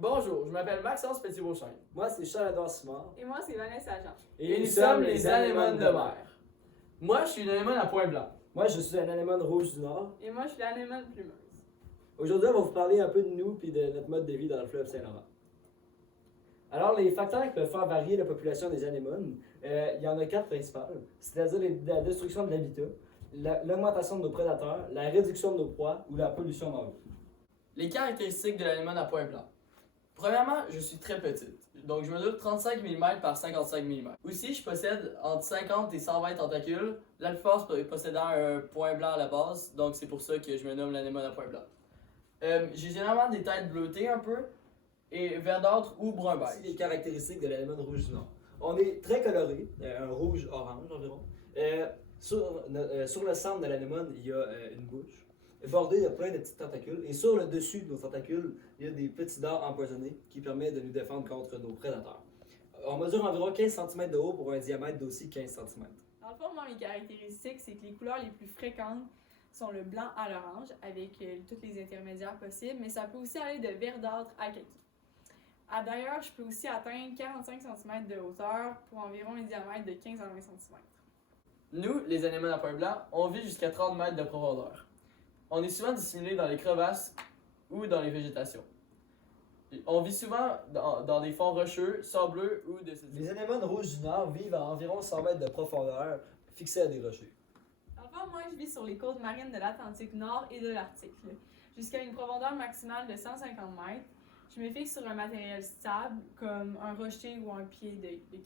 Bonjour, je m'appelle Maxence Petit-Beauchesne. Moi, c'est Charles-Édouard Simard. Et moi, c'est Vanessa Jean. Et nous sommes les anémones de mer. Moi, je suis une anémone à point blanc. Moi, je suis un anémone rouge du Nord. Et moi, je suis l'anémone plumeuse. Aujourd'hui, on va vous parler un peu de nous et de notre mode de vie dans le fleuve Saint-Laurent. Alors, les facteurs qui peuvent faire varier la population des anémones, il y en a 4 principales, c'est-à-dire la destruction de l'habitat, l'augmentation de nos prédateurs, la réduction de nos proies ou la pollution dans l'eau. Les caractéristiques de l'anémone à point blanc. Premièrement, je suis très petite, donc je mesure 35 mm par 55 mm. Aussi, je possède entre 50 et 120 tentacules, la plupart possédant un point blanc à la base, donc c'est pour ça que je me nomme l'anémone à point blanc. J'ai généralement des têtes bleutées un peu, et verdâtre ou brun Voici beige. les caractéristiques de l'anémone rouge du Nord. On est très coloré, un rouge-orange environ. Sur le centre de l'anémone, il y a une bouche, bordée de plein de petits tentacules. Et sur le dessus de nos tentacules, il y a des petits dards empoisonnés qui permettent de nous défendre contre nos prédateurs. On mesure environ 15 cm de haut pour un diamètre d'aussi 15 cm. Dans le fond, moi, mes caractéristiques, c'est que les couleurs les plus fréquentes sont le blanc à l'orange, avec tous les intermédiaires possibles, mais ça peut aussi aller de verdâtre à kaki. D'ailleurs, je peux aussi atteindre 45 cm de hauteur pour environ un diamètre de 15 à 20 cm. Nous, les anémones à point blanc, on vit jusqu'à 30 mètres de profondeur. On est souvent dissimulés dans les crevasses ou dans les végétations. On vit souvent dans des fonds rocheux, sableux ou de Les anémones rouges du Nord vivent à environ 100 mètres de profondeur, fixés à des rochers. Dans le fond, moi, je vis sur les côtes marines de l'Atlantique Nord et de l'Arctique, jusqu'à une profondeur maximale de 150 mètres. Je me fixe sur un matériel stable, comme un rocher ou un pied de quai.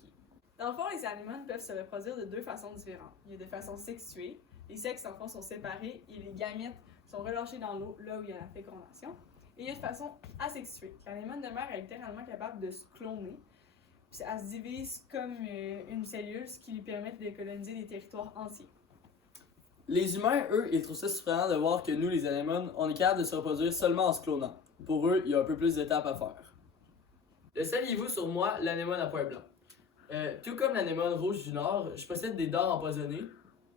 Dans le fond, les anémones peuvent se reproduire de deux façons différentes. Il y a de façon sexuée. Les sexes, dans le fond, sont séparés et les gamètes sont relâchés dans l'eau, là où il y a la fécondation. Et il y a de façon asexuée. L'anémone de mer est littéralement capable de se cloner. Puis elle se divise comme une cellule, ce qui lui permet de coloniser des territoires entiers. Les humains, eux, ils trouvent ça surprenant de voir que nous, les anémones, on est capable de se reproduire seulement en se clonant. Pour eux, il y a un peu plus d'étapes à faire. Le saviez-vous sur moi, l'anémone à point blanc? Tout comme l'anémone rouge du Nord, je possède des dards empoisonnés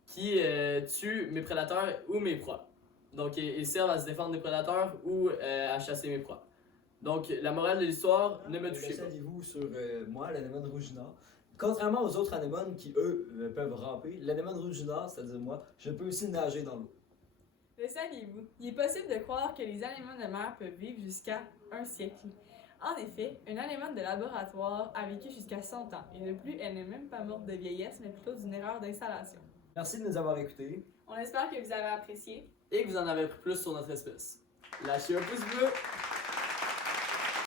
qui tuent mes prédateurs ou mes proies. Donc, ils servent à se défendre des prédateurs ou à chasser mes proies. Donc, la morale de l'histoire, ne me touchez Le pas. saviez-vous sur moi, l'anémone rouge du Nord? Contrairement aux autres anémones qui, eux, peuvent ramper, l'anémone rouge du Nord, c'est-à-dire moi, je peux aussi nager dans l'eau. Le saviez-vous? Il est possible de croire que les anémones de mer peuvent vivre jusqu'à un siècle. En effet, une anémone de laboratoire a vécu jusqu'à 100 ans, et de plus, elle n'est même pas morte de vieillesse, mais plutôt d'une erreur d'installation. Merci de nous avoir écoutés. On espère que vous avez apprécié. Et que vous en avez appris plus sur notre espèce. Lâchez un pouce bleu!